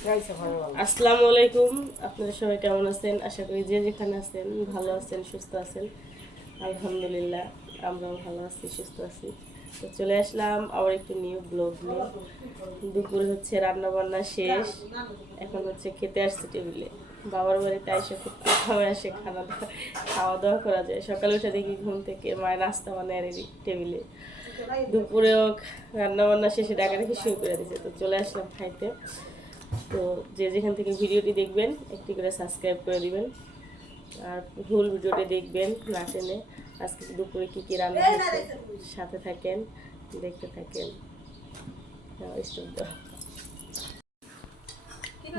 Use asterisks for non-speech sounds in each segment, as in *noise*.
আসসালামু আলাইকুম, আপনারা সবাই কেমন আছেন? আশা করি যে যেখানে আছেন ভালো আছেন, সুস্থ আছেন। আলহামদুলিল্লাহ, আমরাও ভালো আছি, সুস্থ আছি। তো চলে আসলাম আবার একটু নিউ ব্লগ নিয়ে। দুপুরে হচ্ছে রান্না বান্না শেষ, এখন হচ্ছে খেতে আসছে টেবিলে বাবার বাড়িতে এসে খুব খাওয়া আসে, খানা দাওয়া খাওয়া দাওয়া করা যায়। সকালে উঠে দেখি ঘুম থেকে মায়ের নাস্তা বানায় রেডি টেবিলে দুপুরেও রান্না বান্না শেষে ডাকা রেখে শুরু করে দিয়েছে তো চলে আসলাম খাইতে। তো যে যেখান থেকে ভিডিওটি দেখবেন একটি করে সাবস্ক্রাইব করে দিবেন। আর ভুল ভিডিওটি দেখবেন না টেনে আজকে দুপুরে কী কী রান্না হয়েছে? সাথে থাকেন দেখতে থাকেন।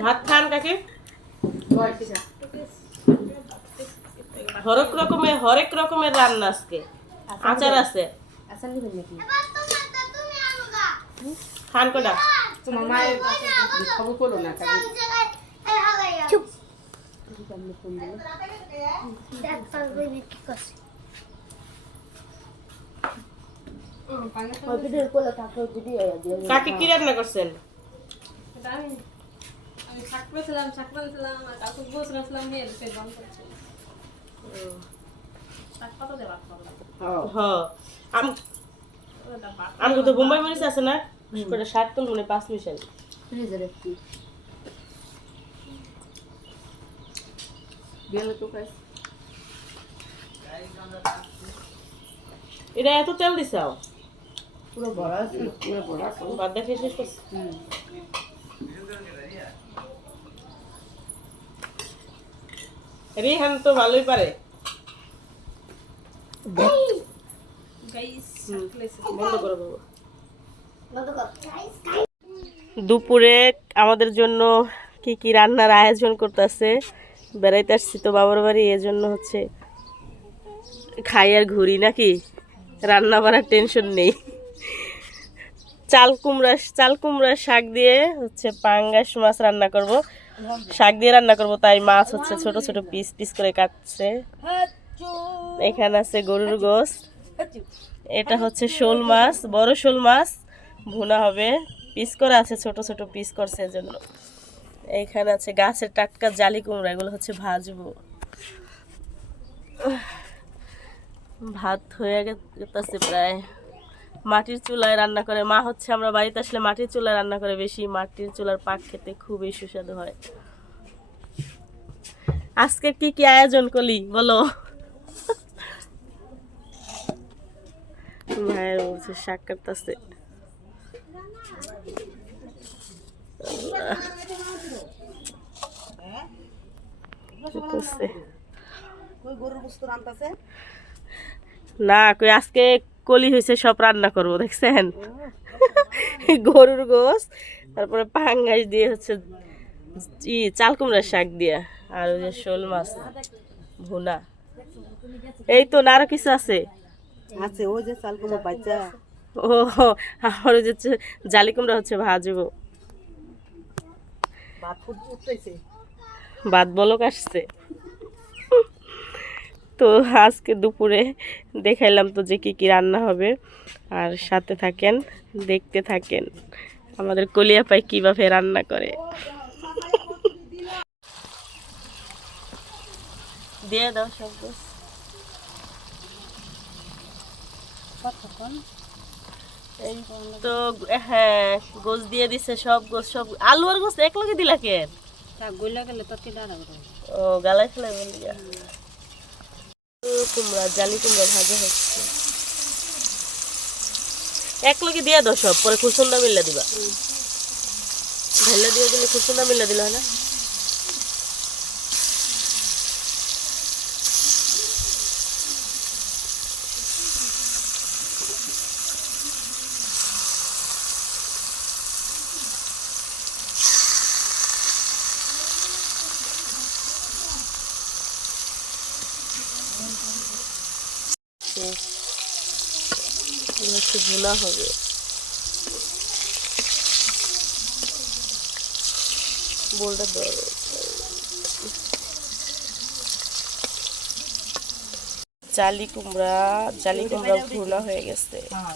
ভাত খান কাকে? হরেক রকমের হরেক রকমের রান্না আজকে। আচার আছে। খান কটা? তোমার মায়ের খবর করো না তাকে চুপ কাকে কি রান্না করছেন আমি শাক পেয়েছিলাম শাক পেয়েছিলাম আর কাকু বসেছিলাম মেয়ের পেট বন্ধ করছে শাক কত দেওয়া হ্যাঁ হ। আম তো বোম্বাই মরিচ আছে না? করে শাক তুল মনে পাঁচ মিশাল। ফ্রিজের একটু তো এটা এত তেল দিছাও পুরো ভরা পুরো ভরা বাদ দেখে শেষ করছি। হুম। রিহান তো ভালোই পারে। বন্ধ করো বাবা দুপুরে আমাদের জন্য কি কি রান্নার আয়োজন করতেছে, বেড়াইতে আসছি তো বাবার বাড়ি এই জন্য হচ্ছে খাই আর ঘুরি নাকি? রান্না বাড়ার টেনশন নেই। চাল কুমড়া চাল কুমড়া শাক দিয়ে হচ্ছে পাঙ্গাস মাছ রান্না করব। শাক দিয়ে রান্না করব, তাই মাছ হচ্ছে ছোট ছোট পিস পিস করে কাটছে। এখানে আছে গরুর গোস এটা হচ্ছে শোল মাছ, বড় শোল মাছ। ভুনা হবে। পিস করা আছে, ছোট ছোট পিস করছে এজন্য। এইখানে আছে গাছের টাটকা জালি কুমড়া, এগুলো হচ্ছে ভাজবো। ভাত হয়ে গেছে প্রায়। মাটির চুলায় রান্না করে। মা হচ্ছে, আমরা বাড়িতে আসলে মাটির চুলায় রান্না করে বেশি। মাটির চুলার পাক খেতে খুবই সুস্বাদু হয়। আজকে কি কি আয়োজন করলি বলো? *laughs* ভাইয়ের বলছে, শাক কাটতেছে। না কই আজকে কলি হয়েছে সব রান্না করব দেখছেন? গরুর গোস তারপরে পাঙ্গাস দিয়ে হচ্ছে ই চাল কুমড়ার শাক দিয়া আর ওই যে শোল মাছ ভুনা। এই তো না আরও কিছু আছে? আছে ওই যে চাল কুমড়ো বাচ্চা ও আমার ওই যে জালি কুমড়া হচ্ছে ভাজবো। বাদ বলক আসছে। তো আজকে দুপুরে দেখাইলাম তো যে কী কী রান্না হবে। আর সাথে থাকেন দেখতে থাকেন আমাদের কলিয়া পাই কীভাবে রান্না করে। দিয়ে দাও সব গোছ। তো হ্যাঁ গোছ দিয়ে দিছে সব গোছ সব। আলু আর গোছ এক লগে দিলা কেন? ও গালাই ফেলাই বলি কুমড়া জালি কুমড়া ভাজা হচ্ছে। এক লগে দিয়ে দাও সব পরে খুসুন্দা মিল্লা দিবা। ঢেলে দিয়ে দিলে খুসুন্দা মিল্লা দিলে না? হচ্ছে ভুনা হবে। বোলটা দেওয়া। জালি কুমড়া জালি কুমড়া ভুনা হয়ে গেছে। হ্যাঁ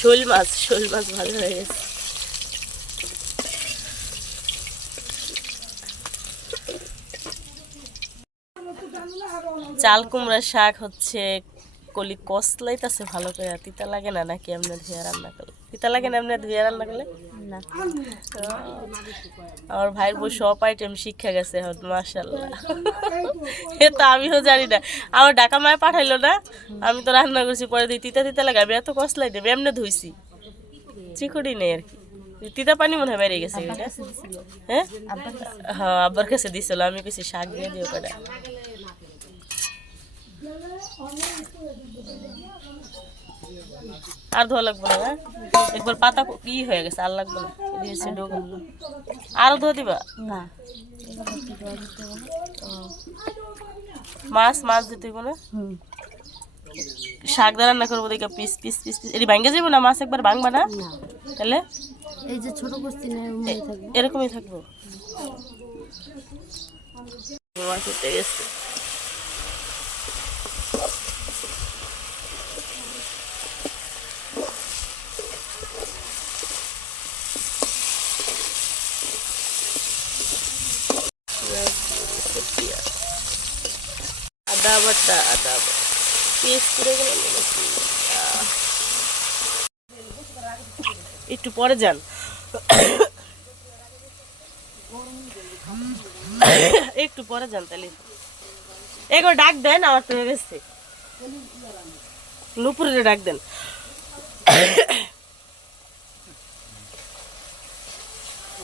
শোল মাছ শোল মাছ ভালো হয়ে গেছে। চাল কুমড়া শাক হচ্ছে কলি কসলাইতেছে ভালো করে তিতা লাগে না নাকি আপনার ধুয়ে রান্না করলে? তিতা লাগে না আপনার ধুয়ে রান্না করলে? না। আমার ভাইয়ের বউ সব আইটেম শিক্ষা গেছে এখন মাশাল্লাহ এ তো আমিও জানি না। আমার ডাকা মায় পাঠাইলো না আমি তো রান্না করছি পরে দিই তিতা তিতা লাগে আমি এত কসলাই দেবে এমনি ধুইছি। চিকুড়ি নেই আর কি। তিতা পানি মনে হয় বেরিয়ে গেছে হ্যাঁ? হ্যাঁ আব্বার কাছে দিছিল আমি কিছু শাক দিয়ে দিও কটা আর ধোয়া লাগবে না হ্যাঁ? একবার পাতা ই হয়ে গেছে আর লাগবে না। আরও ধোয়া দিবা? না। মাছ মাছ দিতে না? শাক দিয়ে রান্না করব দেখে পিস পিস পিস পিস। এটি ভাঙ্গে যাব না? মাছ একবার ভাঙবা না? তাহলে? এই যে ছোট বস্তি এরকমই থাকব। গেছে। আদা বাটা আদা। একটু পরে যান। একটু পরে যান তাহলে। এগো ডাক দেন, আমার তো গেছে। নুপুরে ডাক দেন।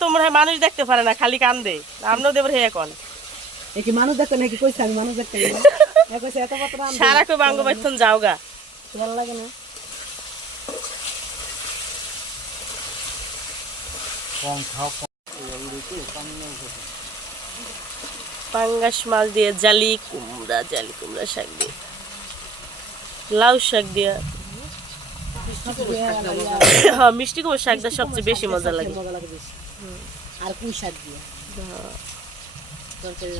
তো মনে হয় মানুষ দেখতে পারে না, খালি কান্দে। আমরাও দেবর হে এখন। কি মানুষ দেখতে নাকি কইছে মানুষ দেখতে কইছে এত সারা কই বাঙ্গ বাইথন যাও গা তেল লাগে না পাঙ্গাস মাছ দিয়ে জালি কুমড়া জালি কুমড়া শাক দিয়ে। লাউ শাক দিয়ে। হ্যাঁ মিষ্টি কুমড়া শাকটা সবচেয়ে বেশি মজা লাগে। আর পুঁই শাক দিয়ে। তরকারি